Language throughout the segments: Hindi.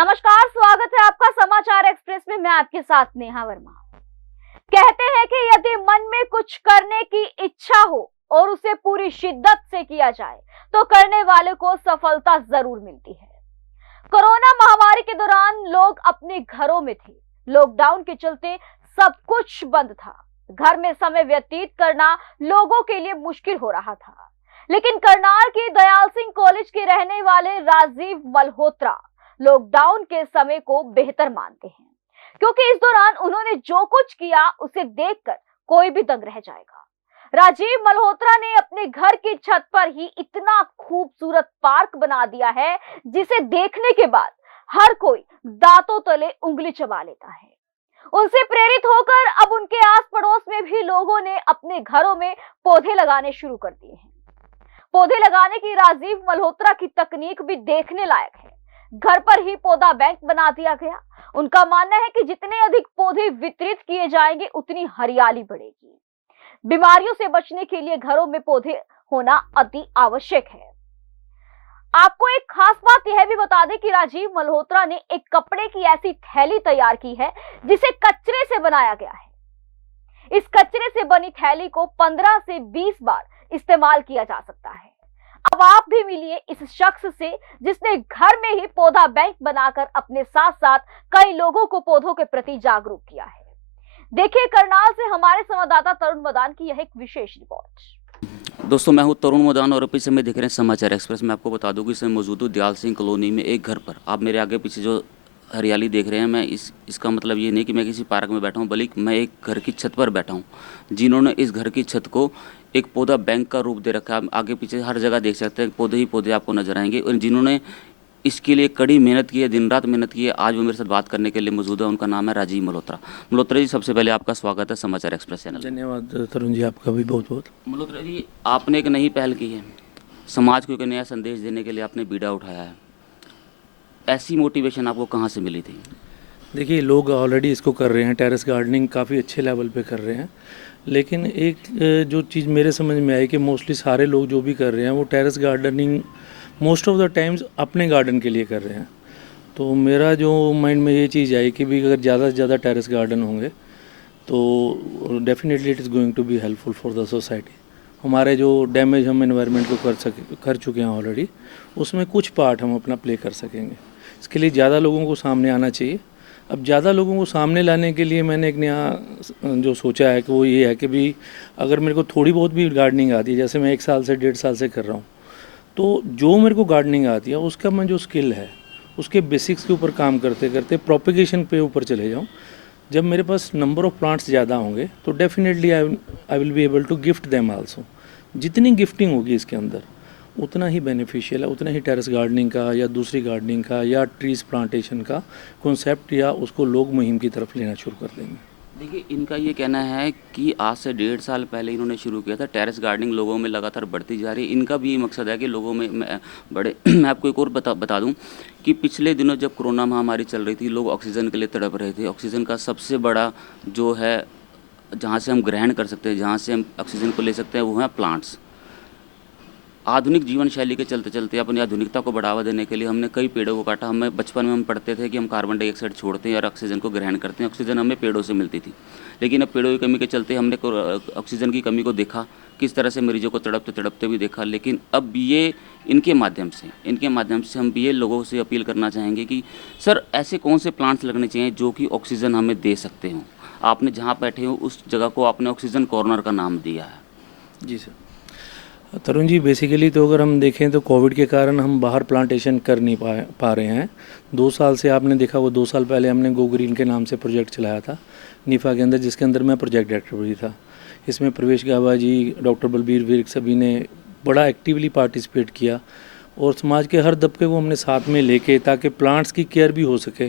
नमस्कार, स्वागत है आपका समाचार एक्सप्रेस में। मैं आपके साथ नेहा वर्मा। कहते हैं कि यदि मन में कुछ करने की इच्छा हो और उसे पूरी शिद्दत से किया जाए तो करने वाले को सफलता जरूर मिलती है। कोरोना महामारी के दौरान लोग अपने घरों में थे। लॉकडाउन के चलते सब कुछ बंद था। घर में समय व्यतीत करना लोगों के लिए मुश्किल हो रहा था, लेकिन करनाल के दयाल सिंह कॉलेज के रहने वाले राजीव मल्होत्रा लॉकडाउन के समय को बेहतर मानते हैं, क्योंकि इस दौरान उन्होंने जो कुछ किया उसे देखकर कोई भी दंग रह जाएगा। राजीव मल्होत्रा ने अपने घर की छत पर ही इतना खूबसूरत पार्क बना दिया है जिसे देखने के बाद हर कोई दांतों तले उंगली चबा लेता है। उनसे प्रेरित होकर अब उनके आस पड़ोस में भी लोगों ने अपने घरों में पौधे लगाने शुरू कर दिए हैं। पौधे लगाने की राजीव मल्होत्रा की तकनीक भी देखने लायक है। घर पर ही पौधा बैंक बना दिया गया। उनका मानना है कि जितने अधिक पौधे वितरित किए जाएंगे उतनी हरियाली बढ़ेगी। बीमारियों से बचने के लिए घरों में पौधे होना अति आवश्यक है। आपको एक खास बात यह भी बता दें कि राजीव मल्होत्रा ने एक कपड़े की ऐसी थैली तैयार की है जिसे कचरे से बनाया गया है। इस कचरे से बनी थैली को 15 से 20 बार इस्तेमाल किया जा सकता है। अब आप भी मिलिए इस शख्स से जिसने घर में ही पौधा बैंक बनाकर अपने साथ साथ कई लोगों को पौधों के प्रति जागरूक किया है। देखिए करनाल से हमारे संवाददाता तरुण मदान की यह एक विशेष रिपोर्ट। दोस्तों, मैं हूं तरुण मदान और पीछे में दिख रहे हैं समाचार एक्सप्रेस में। आपको बता दूं कि इसमें मौजूद हूं दयाल सिंह कॉलोनी में एक घर पर। आप मेरे आगे पीछे जो हरियाली देख रहे हैं, मैं इसका मतलब ये नहीं कि मैं किसी पार्क में बैठा हूं, बल्कि मैं एक घर की छत पर बैठा हूं जिन्होंने इस घर की छत को एक पौधा बैंक का रूप दे रखा है। आगे पीछे हर जगह देख सकते हैं पौधे ही पौधे आपको नजर आएंगे। और जिन्होंने इसके लिए कड़ी मेहनत की है, दिन रात मेहनत की है, आज वो मेरे साथ बात करने के लिए मौजूद है। उनका नाम है राजीव मल्होत्रा। मल्होत्रा जी, सबसे पहले आपका स्वागत है समाचार एक्सप्रेस चैनल। धन्यवाद तरुण जी, आपका भी बहुत बहुत। मल्होत्रा जी, आपने एक नई पहल की है, समाज को एक नया संदेश देने के लिए आपने बीड़ा उठाया है। ऐसी मोटिवेशन आपको कहाँ से मिली थी? देखिए, लोग ऑलरेडी इसको कर रहे हैं, टेरेस गार्डनिंग काफ़ी अच्छे लेवल पे कर रहे हैं, लेकिन एक जो चीज़ मेरे समझ में आई कि मोस्टली सारे लोग जो भी कर रहे हैं वो terrace gardening most of the times अपने गार्डन के लिए कर रहे हैं। तो मेरा जो माइंड में ये चीज़ आई कि भी अगर ज़्यादा से ज़्यादा टेरेस गार्डन होंगे तो definitely it is going to be helpful for the society. हमारे जो डैमेज हम एनवायरनमेंट को कर चुके हैं ऑलरेडी, उसमें कुछ पार्ट हम अपना प्ले कर सकेंगे। इसके लिए ज़्यादा लोगों को सामने आना चाहिए। अब ज़्यादा लोगों को सामने लाने के लिए मैंने एक नया जो सोचा है कि वो ये है कि भी अगर मेरे को थोड़ी बहुत भी गार्डनिंग आती है, जैसे मैं 1 साल से 1.5 साल से कर रहा हूँ, तो जो मेरे को गार्डनिंग आती है उसका मैं जो स्किल है उसके बेसिक्स के ऊपर काम करते करते प्रोपिगेशन पे ऊपर चले जाऊँ। जब मेरे पास नंबर ऑफ़ प्लांट्स ज़्यादा होंगे तो definitely I will be able to gift them also. जितनी गिफ्टिंग होगी इसके अंदर उतना ही बेनिफिशियल है, उतना ही टेरेस गार्डनिंग का या दूसरी गार्डनिंग का या ट्रीज प्लांटेशन का कॉन्सेप्ट या उसको लोग मुहिम की तरफ लेना शुरू कर देंगे। देखिए, इनका ये कहना है कि आज से 1.5 साल पहले इन्होंने शुरू किया था। टेरेस गार्डनिंग लोगों में लगातार बढ़ती जा रही है। इनका भी ये मकसद है कि लोगों में बड़े मैं आपको एक और बता दूं कि पिछले दिनों जब कोरोना महामारी चल रही थी, लोग ऑक्सीजन के लिए तड़प रहे थे। ऑक्सीजन का सबसे बड़ा जो है, जहाँ से हम ग्रहण कर सकते हैं, जहाँ से हम ऑक्सीजन को ले सकते हैं, वो है प्लांट्स। आधुनिक जीवन शैली के चलते चलते अपनी आधुनिकता को बढ़ावा देने के लिए हमने कई पेड़ों को काटा। हमें बचपन में हम पढ़ते थे कि हम कार्बन डाइऑक्साइड छोड़ते हैं और ऑक्सीजन को ग्रहण करते हैं। ऑक्सीजन हमें पेड़ों से मिलती थी, लेकिन अब पेड़ों की कमी के चलते हमने ऑक्सीजन की कमी को देखा, किस तरह से मरीजों को तड़पते तड़पते भी देखा। लेकिन अब ये इनके माध्यम से हम भी ये लोगों से अपील करना चाहेंगे कि सर, ऐसे कौन से प्लांट्स लगने चाहिए जो कि ऑक्सीजन हमें दे सकते हों। आपने जहाँ बैठे हो उस जगह को आपने ऑक्सीजन कॉर्नर का नाम दिया है। जी सर। तरुण जी, बेसिकली तो अगर हम देखें तो कोविड के कारण हम बाहर प्लांटेशन कर नहीं पा रहे हैं। 2 साल से आपने देखा, वो 2 साल पहले हमने गो ग्रीन के नाम से प्रोजेक्ट चलाया था निफा के अंदर, जिसके अंदर मैं प्रोजेक्ट डायरेक्टर भी था। इसमें प्रवेश गाबा जी, डॉक्टर बलबीर विर्क सभी ने बड़ा एक्टिवली पार्टिसिपेट किया और समाज के हर दबके को हमने साथ में लेके, ताकि प्लांट्स की केयर भी हो सके,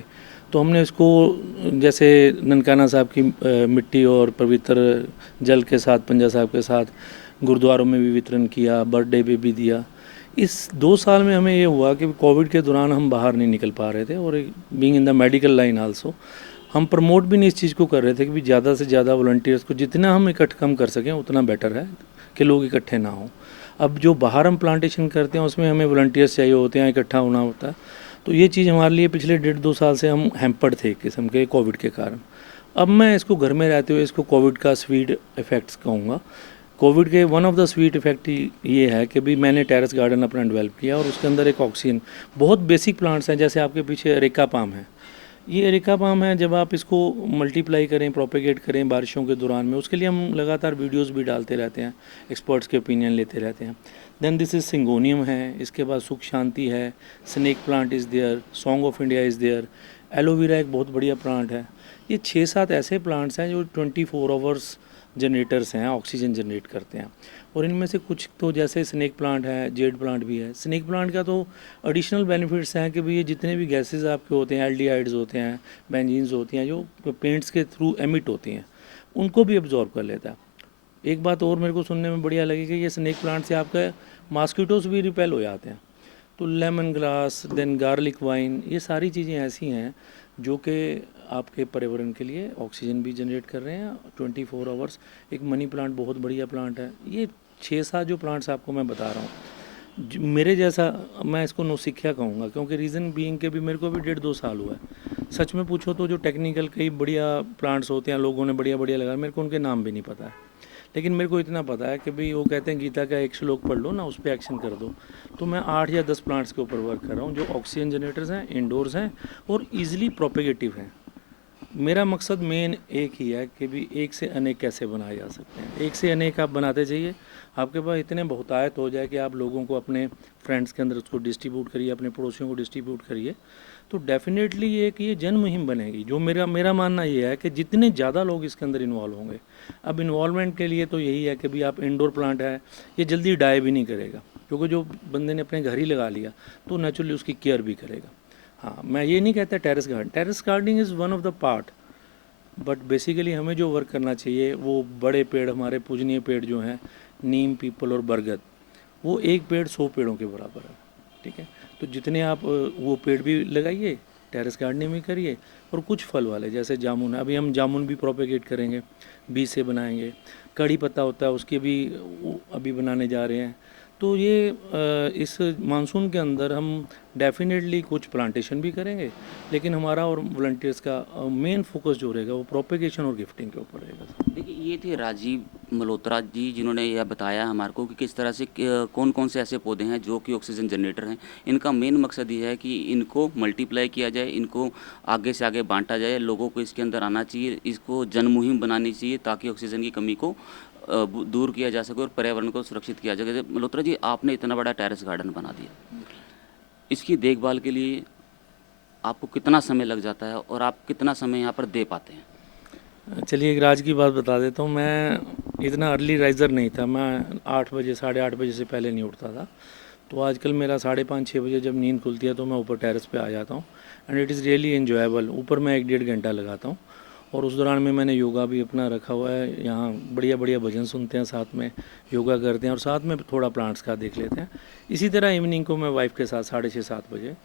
तो हमने इसको जैसे ननकाना साहब की मिट्टी और पवित्र जल के साथ, पंजा साहब के साथ गुरुद्वारों में भी वितरण किया, बर्थडे पे भी दिया। इस 2 साल में हमें ये हुआ कि कोविड के दौरान हम बाहर नहीं निकल पा रहे थे और being in the medical line also हम प्रमोट भी नहीं इस चीज़ को कर रहे थे कि ज़्यादा से ज़्यादा वॉलंटियर्स को जितना हम इकट्ठा कम कर सकें उतना बेटर है कि लोग इकट्ठे ना हों। अब जो बाहर हम प्लांटेशन करते हैं उसमें हमें वॉलंटियर्स चाहिए होते हैं, इकट्ठा होना होता है। तो ये चीज़ हमारे लिए पिछले 1.5-2 साल से हम हैम्पर्ड थे एक किस्म के कोविड के कारण। अब मैं इसको घर में रहते हुए इसको कोविड का स्वीट इफ़ेक्ट्स कहूँगा। कोविड के one of the sweet effect ये है कि भी मैंने टेरेस गार्डन अपना डेवलप किया और उसके अंदर एक ऑक्सीजन, बहुत बेसिक प्लांट्स हैं, जैसे आपके पीछे एरेका पाम है। ये एरेका पाम है, जब आप इसको मल्टीप्लाई करें, प्रोपेगेट करें बारिशों के दौरान में, उसके लिए हम लगातार वीडियोस भी डालते रहते हैं, एक्सपर्ट्स के ओपिनियन लेते रहते हैं। देन दिस इज़ सिंगोनियम है, इसके बाद सुख शांति है, snake plant is there, song of India is there, aloe vera एक बहुत बढ़िया प्लांट है। ये 6-7 ऐसे प्लांट्स हैं जो 24 आवर्स जनरेटर्स हैं, ऑक्सीजन जनरेट करते हैं। और इनमें से कुछ तो जैसे स्नेक प्लांट है, जेड प्लांट भी है। स्नेक प्लांट का तो एडिशनल बेनिफिट्स हैं कि भाई ये जितने भी गैसेस आपके होते हैं, एल्डिहाइड्स होते हैं, बेंजीन्स होती हैं, जो पेंट्स के थ्रू एमिट होती हैं, उनको भी अब्जॉर्ब कर लेता है। एक बात और मेरे को सुनने में बढ़िया लगी कि ये स्नेक प्लांट से आपका मॉस्किटोज भी रिपेल हो जाते हैं। तो lemon grass, then garlic vine, ये सारी चीज़ें ऐसी हैं जो कि आपके पर्यावरण के लिए ऑक्सीजन भी जनरेट कर रहे हैं 24 आवर्स। एक मनी प्लांट बहुत बढ़िया प्लांट है। ये 6-7 जो प्लांट्स आपको मैं बता रहा हूँ, मेरे जैसा, मैं इसको नौसिखिया कहूँगा, क्योंकि रीज़न बीइंग के भी मेरे को भी 1.5-2 साल हुआ है। सच में पूछो तो जो टेक्निकल कई बढ़िया प्लांट्स होते हैं, लोगों ने बढ़िया बढ़िया लगाया, मेरे को उनके नाम भी नहीं पता है। लेकिन मेरे को इतना पता है कि भाई वो कहते हैं गीता का एक श्लोक पढ़ लो ना, उस पर एक्शन कर दो। तो मैं 8 या 10 प्लांट्स के ऊपर वर्क कर रहा हूँ जो ऑक्सीजन जनरेटर्स हैं, इंडोर्स हैं और ईजिली प्रोपेगेटिव हैं। मेरा मकसद मेन एक ही है कि भी एक से अनेक कैसे बनाए जा सकते हैं। एक से अनेक आप बनाते जाइए, आपके पास इतने बहुतायत हो जाए कि आप लोगों को अपने फ्रेंड्स के अंदर उसको डिस्ट्रीब्यूट करिए, अपने पड़ोसियों को डिस्ट्रीब्यूट करिए, तो डेफिनेटली ये जन मुहिम बनेगी। जो मेरा मानना ये है कि जितने ज़्यादा लोग इसके अंदर इन्वॉल्व होंगे, अब इन्वॉल्वमेंट के लिए तो यही है कि भी आप इंडोर प्लांट है, ये जल्दी डाई भी नहीं करेगा, क्योंकि जो बंदे ने अपने घर ही लगा लिया तो नेचुरली उसकी केयर भी करेगा। हाँ, मैं ये नहीं कहता terrace gardening is one of the part, but basically हमें जो वर्क करना चाहिए वो बड़े पेड़, हमारे पूजनीय पेड़ जो हैं नीम, पीपल और बरगद, वो एक पेड़ 100 पेड़ों के बराबर है। ठीक है, तो जितने आप वो पेड़ भी लगाइए, टेरेस गार्डनिंग भी करिए, और कुछ फल वाले जैसे जामुन, अभी हम जामुन भी प्रोपेगेट करेंगे, बीज से बनाएंगे। कड़ी पत्ता होता है, उसके भी अभी बनाने जा रहे हैं। तो ये इस मानसून के अंदर हम डेफिनेटली कुछ प्लांटेशन भी करेंगे, लेकिन हमारा और वॉलंटियर्स का मेन फोकस जो रहेगा वो प्रोपेगेशन और गिफ्टिंग के ऊपर रहेगा। देखिए, ये थे राजीव मल्होत्रा जी, जिन्होंने यह बताया हमारे को कि किस तरह से कौन कौन से ऐसे पौधे हैं जो कि ऑक्सीजन जनरेटर हैं। इनका मेन मकसद ये है कि इनको मल्टीप्लाई किया जाए, इनको आगे से आगे बांटा जाए, लोगों को इसके अंदर आना चाहिए, इसको जनमुहिम बनानी चाहिए ताकि ऑक्सीजन की कमी को दूर किया जा सके और पर्यावरण को सुरक्षित किया जा सके। मल्होत्रा जी, आपने इतना बड़ा टेरेस गार्डन बना दिया, इसकी देखभाल के लिए आपको कितना समय लग जाता है और आप कितना समय यहाँ पर दे पाते हैं? चलिए, एक राज की बात बता देता हूँ। मैं इतना अर्ली राइज़र नहीं था, मैं 8 बजे 8:30 बजे से पहले नहीं उठता था। तो आजकल मेरा 5:30-6 बजे जब नींद खुलती है तो मैं ऊपर टेरेस पे आ जाता हूँ, and it is really enjoyable. ऊपर मैं 1-1.5 घंटा लगाता हूँ, और उस दौरान में मैंने योगा भी अपना रखा हुआ है। यहाँ बढ़िया बढ़िया भजन सुनते हैं, साथ में योगा करते हैं, और साथ में थोड़ा प्लांट्स का देख लेते हैं। इसी तरह इवनिंग को मैं वाइफ के साथ 6:30-7 बजे।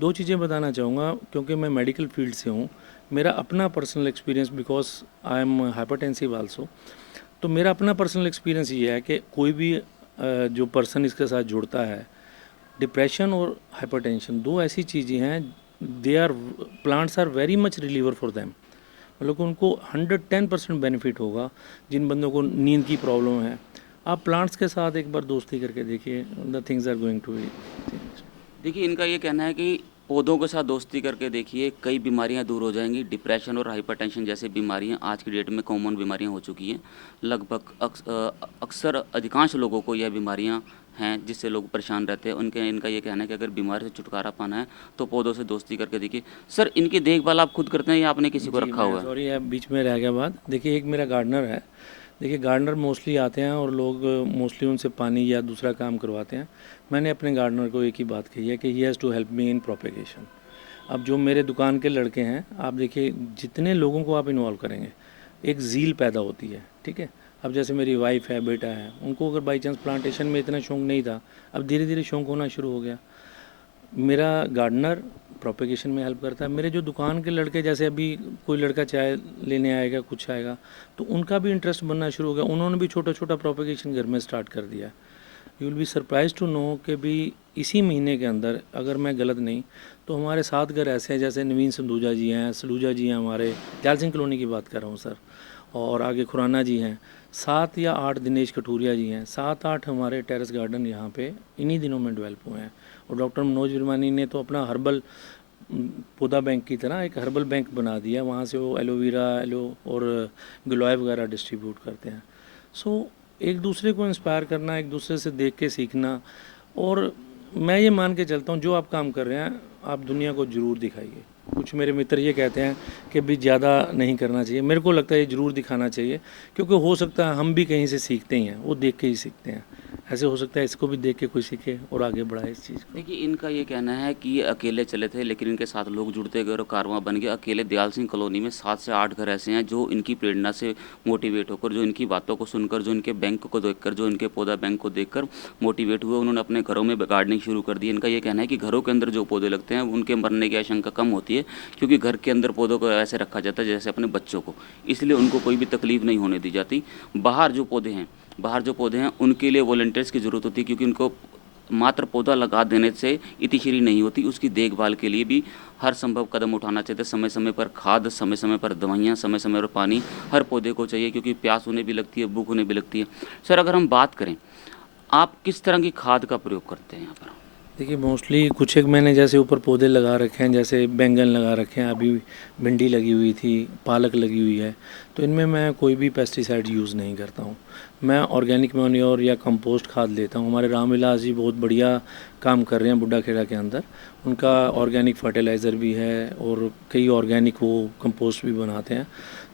2 चीज़ें बताना चाहूँगा, क्योंकि मैं मेडिकल फील्ड से हूँ, मेरा अपना personal experience, because I am hypertensive also, तो मेरा अपना पर्सनल एक्सपीरियंस ये है कि कोई भी जो पर्सन इसके साथ जुड़ता है, डिप्रेशन और हाइपरटेंशन 2 ऐसी चीज़ें हैं, they are plants are very much reliever for them. मतलब कि उनको 110% बेनिफिट होगा। जिन बंदों को नींद की प्रॉब्लम है, आप प्लांट्स के साथ एक बार दोस्ती करके देखिए, the things are going to be. देखिए, इनका ये कहना है कि पौधों के साथ दोस्ती करके देखिए, कई बीमारियां दूर हो जाएंगी। डिप्रेशन और हाइपरटेंशन जैसी बीमारियां आज की डेट में कॉमन बीमारियां हो चुकी हैं। लगभग अक्सर अधिकांश लोगों को यह बीमारियां हैं जिससे लोग परेशान रहते हैं। इनका ये कहना है कि अगर बीमारी से छुटकारा पाना है तो पौधों से दोस्ती करके देखिए। सर, इनकी देखभाल आप खुद करते हैं या आपने किसी को रखा हुआ है? सॉरी, बीच में रह गया बात। देखिए, एक मेरा गार्डनर है। देखिए, गार्डनर मोस्टली आते हैं और लोग मोस्टली उनसे पानी या दूसरा काम करवाते हैं। मैंने अपने गार्डनर को एक ही बात कही है कि he has to help me in propagation. अब जो मेरे दुकान के लड़के हैं, आप देखिए, जितने लोगों को आप इन्वॉल्व करेंगे, एक ज़ील पैदा होती है। ठीक है, अब जैसे मेरी वाइफ है, बेटा है, उनको अगर बाई चांस प्लांटेशन में इतना शौक नहीं था, अब धीरे धीरे शौक होना शुरू हो गया। मेरा गार्डनर प्रोपेगेशन में हेल्प करता है। मेरे जो दुकान के लड़के, जैसे अभी कोई लड़का चाय लेने आएगा, कुछ आएगा, तो उनका भी इंटरेस्ट बनना शुरू हो गया। उन्होंने भी छोटा छोटा प्रोपेगेशन घर में स्टार्ट कर दिया। You will be surprise to know कि भी इसी महीने के अंदर, अगर मैं गलत नहीं तो हमारे 7 घर ऐसे हैं, जैसे नवीन संदूजा जी हैं, सलूजा जी हैं, हमारे दयाल सिंह कॉलोनी की बात कर रहा हूँ सर, और आगे खुराना जी हैं, 7 या 8 दिनेश कटूरिया जी हैं, 7-8 हमारे टेरेस गार्डन यहाँ पे इन्हीं दिनों में डेवलप हुए हैं। और डॉक्टर मनोज विरमानी ने तो अपना हर्बल पौधा बैंक की तरह एक हर्बल बैंक बना दिया, वहाँ से वो एलोवेरा और गिलोय वगैरह डिस्ट्रीब्यूट करते हैं। सो एक दूसरे को इंस्पायर करना, एक दूसरे से देख के सीखना, और मैं ये मान के चलता हूँ जो आप काम कर रहे हैं आप दुनिया को ज़रूर दिखाइए। कुछ मेरे मित्र ये कहते हैं कि भी ज़्यादा नहीं करना चाहिए, मेरे को लगता है ये ज़रूर दिखाना चाहिए, क्योंकि हो सकता है हम भी कहीं से सीखते ही हैं, वो देख के ही सीखते हैं। ऐसे हो सकता है इसको भी देख के कोई सीखे और आगे बढ़ाए इस चीज़ को। देखिए, इनका ये कहना है कि ये अकेले चले थे, लेकिन इनके साथ लोग जुड़ते गए और कारवां बन गया। अकेले दयाल सिंह कॉलोनी में 7 से 8 घर ऐसे हैं जो इनकी प्रेरणा से मोटिवेट होकर, जो इनकी बातों को सुनकर, जो इनके बैंक को देखकर, जो इनके पौधा बैंक को देखकर मोटिवेट हुए, उन्होंने अपने घरों में गार्डनिंग शुरू कर दी। इनका ये कहना है कि घरों के अंदर जो पौधे लगते हैं उनके मरने की आशंका कम होती है, क्योंकि घर के अंदर पौधों को ऐसे रखा जाता है जैसे अपने बच्चों को, इसलिए उनको कोई भी तकलीफ नहीं होने दी जाती। बाहर जो पौधे हैं उनके लिए वॉलंटियर्स की ज़रूरत होती है, क्योंकि उनको मात्र पौधा लगा देने से इतिश्री नहीं होती, उसकी देखभाल के लिए भी हर संभव कदम उठाना चाहिए। समय समय पर खाद, समय समय पर दवाइयाँ, समय समय पर पानी हर पौधे को चाहिए, क्योंकि प्यास उन्हें भी लगती है, भूख उन्हें भी लगती है। सर, अगर हम बात करें, आप किस तरह की खाद का प्रयोग करते हैं यहाँ पर? देखिए, मोस्टली कुछ एक मैंने जैसे ऊपर पौधे लगा रखे हैं, जैसे बैंगन लगा रखे हैं, अभी भिंडी लगी हुई थी, पालक लगी हुई है, तो इनमें मैं कोई भी पेस्टिसाइड यूज़ नहीं करता हूँ। मैं ऑर्गेनिक मैन्योर या कंपोस्ट खाद लेता हूँ। हमारे रामविलास जी बहुत बढ़िया काम कर रहे हैं बुड्ढा खेड़ा के अंदर, उनका ऑर्गेनिक फर्टिलाइज़र भी है और कई ऑर्गेनिक वो कंपोस्ट भी बनाते हैं।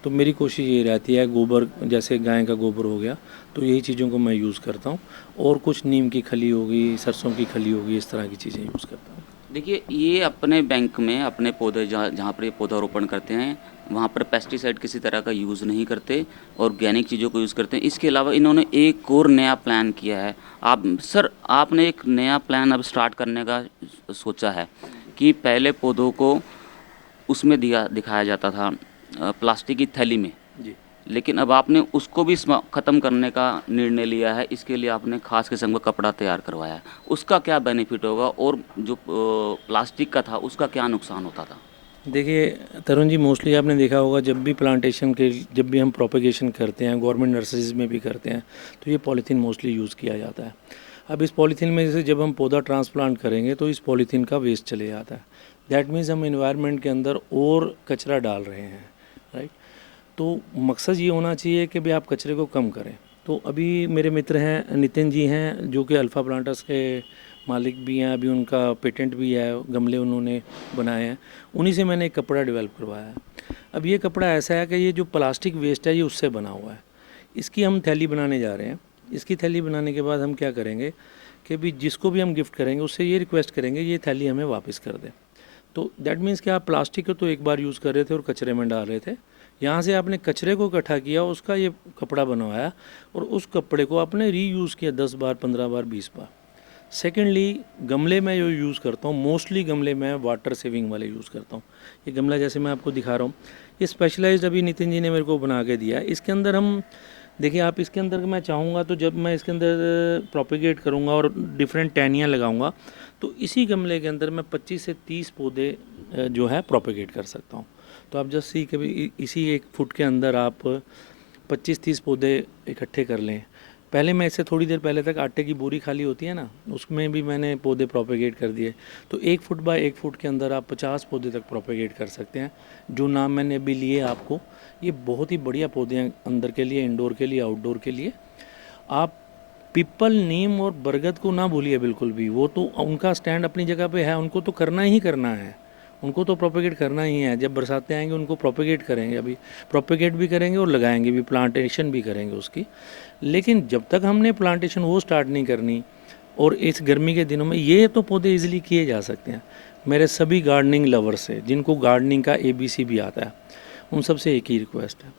तो मेरी कोशिश ये रहती है, गोबर जैसे गाय का गोबर हो गया, तो यही चीज़ों को मैं यूज़ करता हूँ, और कुछ नीम की खली होगी, सरसों की खली होगी, इस तरह की चीज़ें यूज़ करता हूँ। देखिए, ये अपने बैंक में अपने पौधे जहाँ जहाँ पर ये पौधारोपण करते हैं वहाँ पर पेस्टिसाइड किसी तरह का यूज़ नहीं करते, ऑर्गेनिक चीज़ों को यूज़ करते हैं। इसके अलावा इन्होंने एक और नया प्लान किया है। आपने एक नया प्लान अब स्टार्ट करने का सोचा है कि पहले पौधों को उसमें दिखाया जाता था प्लास्टिक की थैली में, जी। लेकिन अब आपने उसको भी ख़त्म करने का निर्णय लिया है। इसके लिए आपने खास किस्म का कपड़ा तैयार करवाया है। उसका क्या बेनिफिट होगा, और जो प्लास्टिक का था उसका क्या नुकसान होता था? देखिए तरुण जी, मोस्टली आपने देखा होगा जब भी हम प्रोपेगेशन करते हैं, गवर्नमेंट नर्सरीज में भी करते हैं, तो ये पॉलीथीन मोस्टली यूज़ किया जाता है। अब इस पॉलीथीन में जैसे जब हम पौधा ट्रांसप्लांट करेंगे तो इस पॉलीथीन का वेस्ट चले जाता है। दैट मीन्स हम एनवायरनमेंट के अंदर और कचरा डाल रहे हैं, राइट। तो मकसद ये होना चाहिए कि भाई आप कचरे को कम करें। तो अभी मेरे मित्र हैं, नितिन जी हैं, जो कि अल्फ़ा प्लांटर्स के मालिक भी हैं, अभी उनका पेटेंट भी है, गमले उन्होंने बनाए हैं, उन्हीं से मैंने एक कपड़ा डेवलप करवाया है। अब ये कपड़ा ऐसा है कि ये जो प्लास्टिक वेस्ट है ये उससे बना हुआ है। इसकी हम थैली बनाने जा रहे हैं। इसकी थैली बनाने के बाद हम क्या करेंगे कि भी जिसको भी हम गिफ्ट करेंगे उससे ये रिक्वेस्ट करेंगे ये थैली हमें वापस कर दें। तो दैट मीन्स कि आप प्लास्टिक को तो एक बार यूज़ कर रहे थे और कचरे में डाल रहे थे, यहाँ से आपने कचरे को इकट्ठा किया, उसका ये कपड़ा बनवाया और उस कपड़े को आपने रीयूज़ किया 10 बार, 15 बार, 20 बार। सेकेंडली, गमले में जो यूज़ करता हूँ, मोस्टली गमले में वाटर सेविंग वाले यूज़ करता हूँ। ये गमला जैसे मैं आपको दिखा रहा हूँ, ये स्पेशलाइज्ड अभी नितिन जी ने मेरे को बना के दिया है। इसके अंदर हम देखिए, आप इसके अंदर मैं चाहूँगा तो जब मैं इसके अंदर प्रोपेगेट करूँगा और डिफरेंट टहनियाँ लगाऊँगा तो इसी गमले के अंदर मैं 25 से 30 पौधे जो है प्रोपेगेट कर सकता हूँ। तो आप जस्ट सी कभी इसी 1 फुट के अंदर आप 25-30 पौधे इकट्ठे कर लें। पहले मैं इससे थोड़ी देर पहले तक आटे की बोरी खाली होती है ना, उसमें भी मैंने पौधे प्रोपेगेट कर दिए। तो 1 फुट बाय 1 फुट के अंदर आप 50 पौधे तक प्रोपेगेट कर सकते हैं। जो नाम मैंने अभी लिए आपको, ये बहुत ही बढ़िया पौधे हैं अंदर के लिए, इंडोर के लिए, आउटडोर के लिए। आप पीपल, नीम और बरगद को ना भूलिए बिल्कुल भी, वो तो उनका स्टैंड अपनी जगह पे है, उनको तो करना ही करना है, उनको तो प्रोपेगेट करना ही है। जब बरसातें आएंगे उनको प्रोपेगेट करेंगे, अभी प्रोपेगेट भी करेंगे और लगाएंगे भी, प्लांटेशन भी करेंगे उसकी। लेकिन जब तक हमने प्लांटेशन वो स्टार्ट नहीं करनी, और इस गर्मी के दिनों में ये तो पौधे इजीली किए जा सकते हैं। मेरे सभी गार्डनिंग लवर्स से, जिनको गार्डनिंग का ABC भी आता है, उन सब से एक ही रिक्वेस्ट है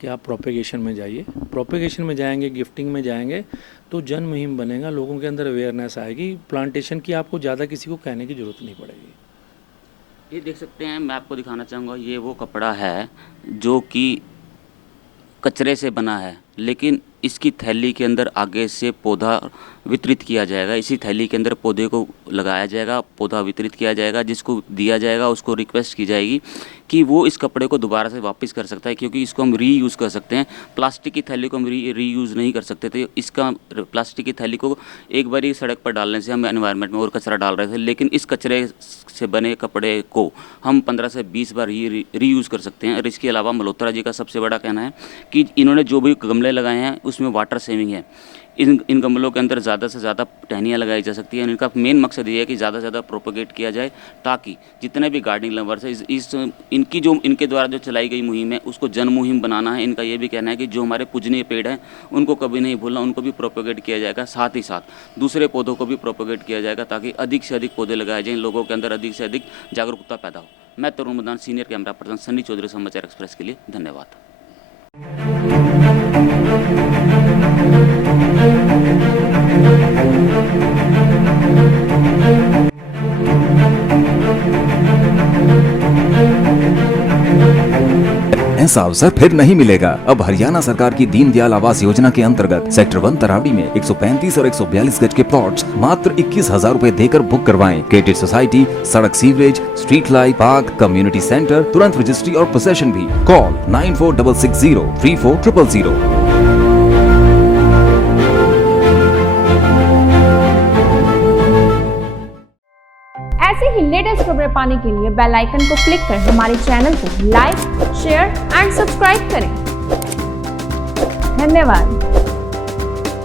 कि आप प्रोपेगेशन में जाइए। प्रोपेगेशन में जाएंगे, गिफ्टिंग में जाएंगे तो जन मुहिम बनेगा, लोगों के अंदर अवेयरनेस आएगी। प्लांटेशन की आपको ज़्यादा किसी को कहने की ज़रूरत नहीं पड़ेगी। ये देख सकते हैं, मैं आपको दिखाना चाहूँगा, ये वो कपड़ा है जो कि कचरे से बना है, लेकिन इसकी थैली के अंदर आगे से पौधा वितरित किया जाएगा। इसी थैली के अंदर पौधे को लगाया जाएगा, पौधा वितरित किया जाएगा, जिसको दिया जाएगा उसको रिक्वेस्ट की जाएगी कि वो इस कपड़े को दोबारा से वापस कर सकता है, क्योंकि इसको हम रीयूज़ कर सकते हैं। प्लास्टिक की थैली को हम रीयूज़ नहीं कर सकते थे। इसका प्लास्टिक की थैली को एक बार ही सड़क पर डालने से हम एनवायरनमेंट में और कचरा डाल रहे थे, लेकिन इस कचरे से बने कपड़े को हम 15 से 20 बार ही रीयूज़ कर सकते हैं। और इसके अलावा मल्होत्रा जी का सबसे बड़ा कहना है कि इन्होंने जो भी गमले लगाए हैं उसमें वाटर सेविंग है। इन गमलों के अंदर ज़्यादा से ज़्यादा टहनियाँ लगाई जा सकती हैं। इनका मेन मकसद ये है कि ज़्यादा से ज़्यादा प्रोपोगेट किया जाए, ताकि जितने भी गार्डनिंग लवर्स हैं इनके द्वारा जो चलाई गई मुहिम है उसको जन मुहिम बनाना है। इनका ये भी कहना है कि जो हमारे पूजनीय पेड़ हैं उनको कभी नहीं भूलना, उनको भी प्रोपोगेट किया जाएगा, साथ ही साथ दूसरे पौधों को भी प्रोपोगेट किया जाएगा, ताकि अधिक से अधिक पौधे लगाए जाएँ, लोगों के अंदर अधिक से अधिक जागरूकता पैदा हो। मैं Tarun Madan, senior camera person, Sunny Chaudhary, Samachar express के लिए धन्यवाद। ऐसा अवसर फिर नहीं मिलेगा। अब हरियाणा सरकार की दीनदयाल आवास योजना के अंतर्गत सेक्टर 1 तरावड़ी में 135 और 142 गज के प्लॉट्स मात्र 21,000 रुपए देकर बुक करवाएं। क्रेडिट सोसाइटी, सड़क, sewerage, street light, park, community centre, तुरंत रजिस्ट्री और पोसेशन भी। कॉल 9466034000। ऐसे ही लेटेस्ट खबरें पाने के लिए बेल आइकन को क्लिक कर हमारे चैनल को लाइक, शेयर एंड सब्सक्राइब करें। धन्यवाद।